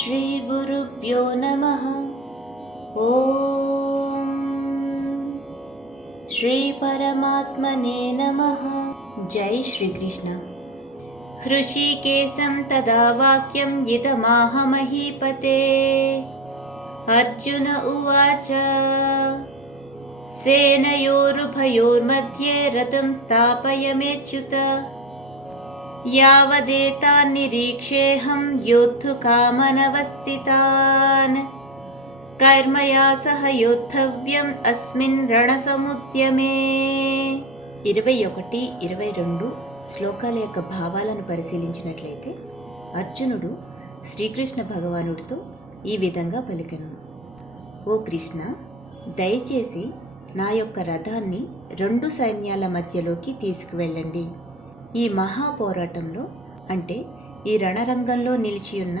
श्रीगुरुभ्यो नमः। ॐ श्रीपरमात्मने नमः। जय श्रीकृष्ण। हृषीकेशं तदा वाक्यं इदमाहमहीपते अर्जुन उवाच सेनयोरुभयोर्मध्ये रथं स्थापयमेच्युत यावदेतान् निरीक्षेऽहं योद्धुकामनवस्थितान् కర్మయా సహ యోద్ధవ్యం అస్మిన్ రణసముద్యమే ఇరవై ఒకటి ఇరవై రెండు శ్లోకాల యొక్క భావాలను పరిశీలించినట్లయితే అర్జునుడు శ్రీకృష్ణ భగవానుడితో ఈ విధంగా పలికెను ఓ కృష్ణ దయచేసి నా యొక్క రథాన్ని రెండు సైన్యాల మధ్యలోకి తీసుకువెళ్ళండి ఈ మహాపోరాటంలో అంటే ఈ రణరంగంలో నిలిచి ఉన్న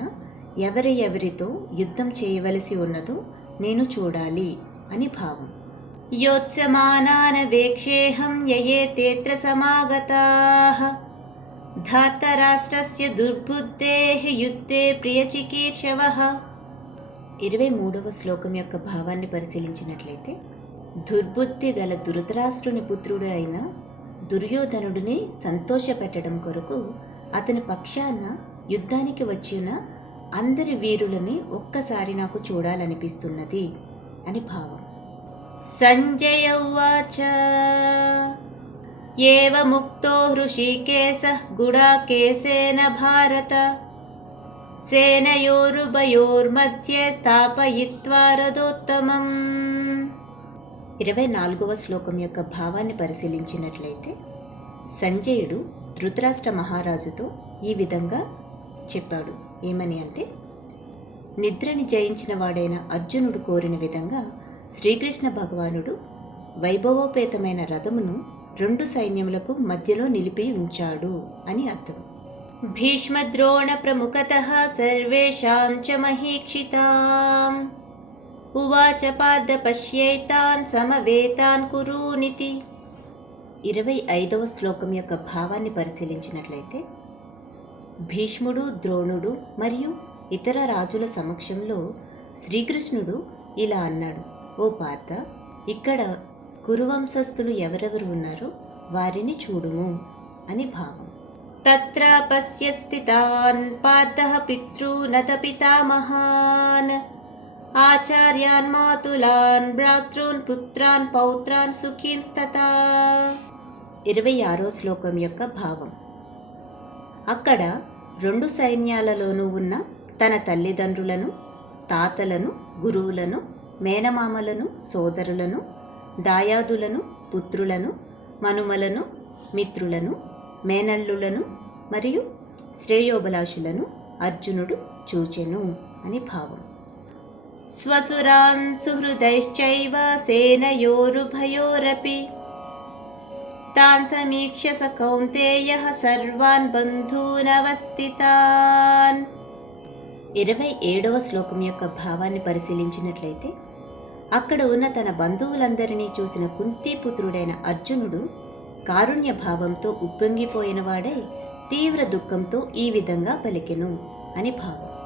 ఎవరి ఎవరితో యుద్ధం చేయవలసి ఉన్నదో నేను చూడాలి అని భావం. యోత్సమానాన వేక్షేహం యయేతేత్ర సమాగతాః. ధార్తరాష్ట్రస్య దుర్బుద్ధేః యుద్ధే ప్రియచికీర్షవః. ఇరవై మూడవ శ్లోకం యొక్క భావాన్ని పరిశీలించినట్లయితే దుర్బుద్ధి గల ధృతరాష్ట్రుని పుత్రుడు అయిన దుర్యోధనుడిని సంతోషపెట్టడం కొరకు అతని పక్షాన యుద్ధానికి వచ్చిన అందరి వీరులని ఒక్కసారి నాకు చూడాలనిపిస్తున్నది అని భావం. సంజయ ఉచ ఏవ ముక్తో హృషికేశ గుడాకేశేన భారత. సేనయోరుభయోర్మధ్యే స్థాపయిత్వా రథోత్తమం. ఇరవై నాలుగవ శ్లోకం యొక్క భావాన్ని పరిశీలించినట్లయితే సంజయుడు ధృతరాష్ట్ర మహారాజుతో ఈ విధంగా చెప్పాడు. ఏమని అంటే నిద్రని జయించిన వాడైన అర్జునుడు కోరిన విధంగా శ్రీకృష్ణ భగవానుడు వైభవోపేతమైన రథమును రెండు సైన్యములకు మధ్యలో నిలిపి ఉంచాడు అని అర్థం. భీష్మద్రోణ ప్రముఖత సర్వేషాం చ మహీక్షితాం. ఉవాచ పార్థ పశ్యైతాన్ సమవేతాన్ కురూనితి. ఇరవై ఐదవ శ్లోకం యొక్క భావాన్ని పరిశీలించినట్లయితే భీష్ముడు ద్రోణుడు మరియు ఇతర రాజుల సమక్షంలో శ్రీకృష్ణుడు ఇలా అన్నాడు ఓ పాత ఇక్కడ కురువంశస్థులు ఎవరెవరు ఉన్నారో వారిని చూడుము అని భావం. తత్ర పశ్యత్ స్థితాన్ పార్థ పితృనత పితామహాన్. ఆచార్యాన్ మాతులాన్ భ్రాతృన్ పుత్రాన్ పౌత్రాన్ సుఖీంస్తతా ఇరవై ఆరో శ్లోకం యొక్క భావం. అక్కడ రెండు సైన్యాలలోనూ ఉన్న తన తల్లిదండ్రులను తాతలను గురువులను మేనమామలను సోదరులను దాయాదులను పుత్రులను మనుమలను మిత్రులను మేనల్లులను మరియు శ్రేయోభిలాషులను అర్జునుడు చూచెను అని భావం. స్వసురాన్ సుహృదైశ్చైవ సేనయోరుభయోరపి తాన్ సమీక్ష స కౌంతేయ సర్వాన్ బంధూనవస్థితాన్ ఇరవై ఏడవ శ్లోకం యొక్క భావాన్ని పరిశీలించినట్లయితే అక్కడ ఉన్న తన బంధువులందరినీ చూసిన కుంతిపుత్రుడైన అర్జునుడు కారుణ్య భావంతో ఉప్పొంగిపోయినవాడై తీవ్ర దుఃఖంతో ఈ విధంగా పలికెను అని భావం.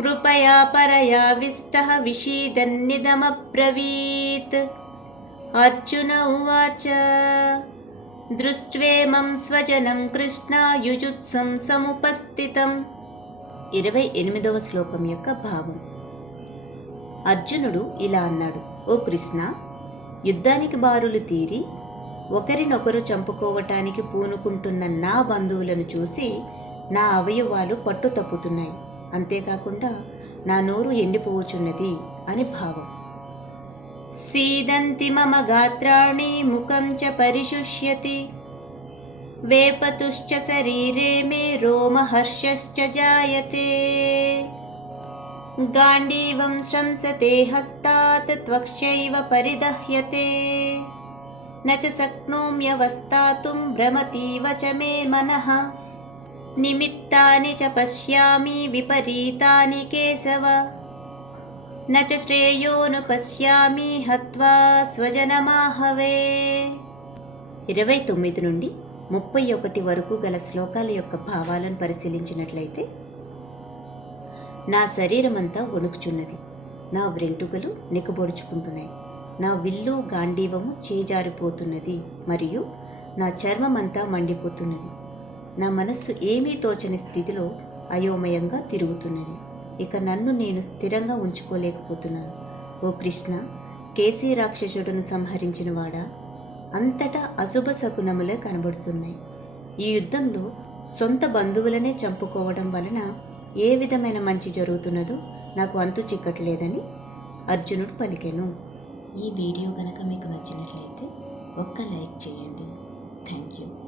కృపయా పరయా విష్ట విషీదన్నిదమబ్రవీత్. అర్జున ఉవాచ దృష్ట్వేమం స్వజనం కృష్ణాయుజుత్సం సముపస్థితం. ఇరవై ఎనిమిదవ శ్లోకం యొక్క భావం అర్జునుడు ఇలా అన్నాడు ఓ కృష్ణ యుద్ధానికి బారులు తీరి ఒకరినొకరు చంపుకోవటానికి పూనుకుంటున్న నా బంధువులను చూసి నా అవయవాలు పట్టు తప్పుతున్నాయి అంతేకాకుండా నా నోరు ఎండిపోవచ్చున్నది అని భావం. సీదంతి మమ గాత్రాణి ముఖం చ పరిశుష్యతి. వేపతుశ్చ శరీరే మే రోమహర్షశ్చ జాయతే. గాండీవం శంసతే హస్తాత్ త్వక్షైవ పరిదహ్యతే. నచ శక్నోమ్యవస్థాతుం భ్రమతీవ చ మే మనః. నిమిత్తాని చ పశ్యామి విపరీతాని కేశవ నచ శ్రేయోను పశ్యామి హత్వా స్వజనమాహవే ఇరవై తొమ్మిది నుండి ముప్పై ఒకటి వరకు గల శ్లోకాల యొక్క భావాలను పరిశీలించినట్లయితే నా శరీరమంతా వణుకుచున్నది. నా వెంట్రుకలు నికబొడుచుకుంటున్నాయి నా విల్లు గాంధీవము చేజారిపోతున్నది మరియు నా చర్మమంతా మండిపోతున్నది. నా మనస్సు ఏమీ తోచని స్థితిలో అయోమయంగా తిరుగుతున్నది. ఇక నన్ను నేను స్థిరంగా ఉంచుకోలేకపోతున్నాను. ఓ కృష్ణ కేసీ రాక్షసుడును సంహరించిన వాడా? అంతటా అశుభ శకునములే కనబడుతున్నాయి. ఈ యుద్ధంలో సొంత బంధువులనే చంపుకోవడం వలన ఏ విధమైన మంచి జరుగుతున్నదో నాకు అంతు చిక్కట్లేదని అర్జునుడు పలికెను. ఈ వీడియో కనుక మీకు నచ్చినట్లయితే ఒక్క లైక్ చేయండి. Thank you.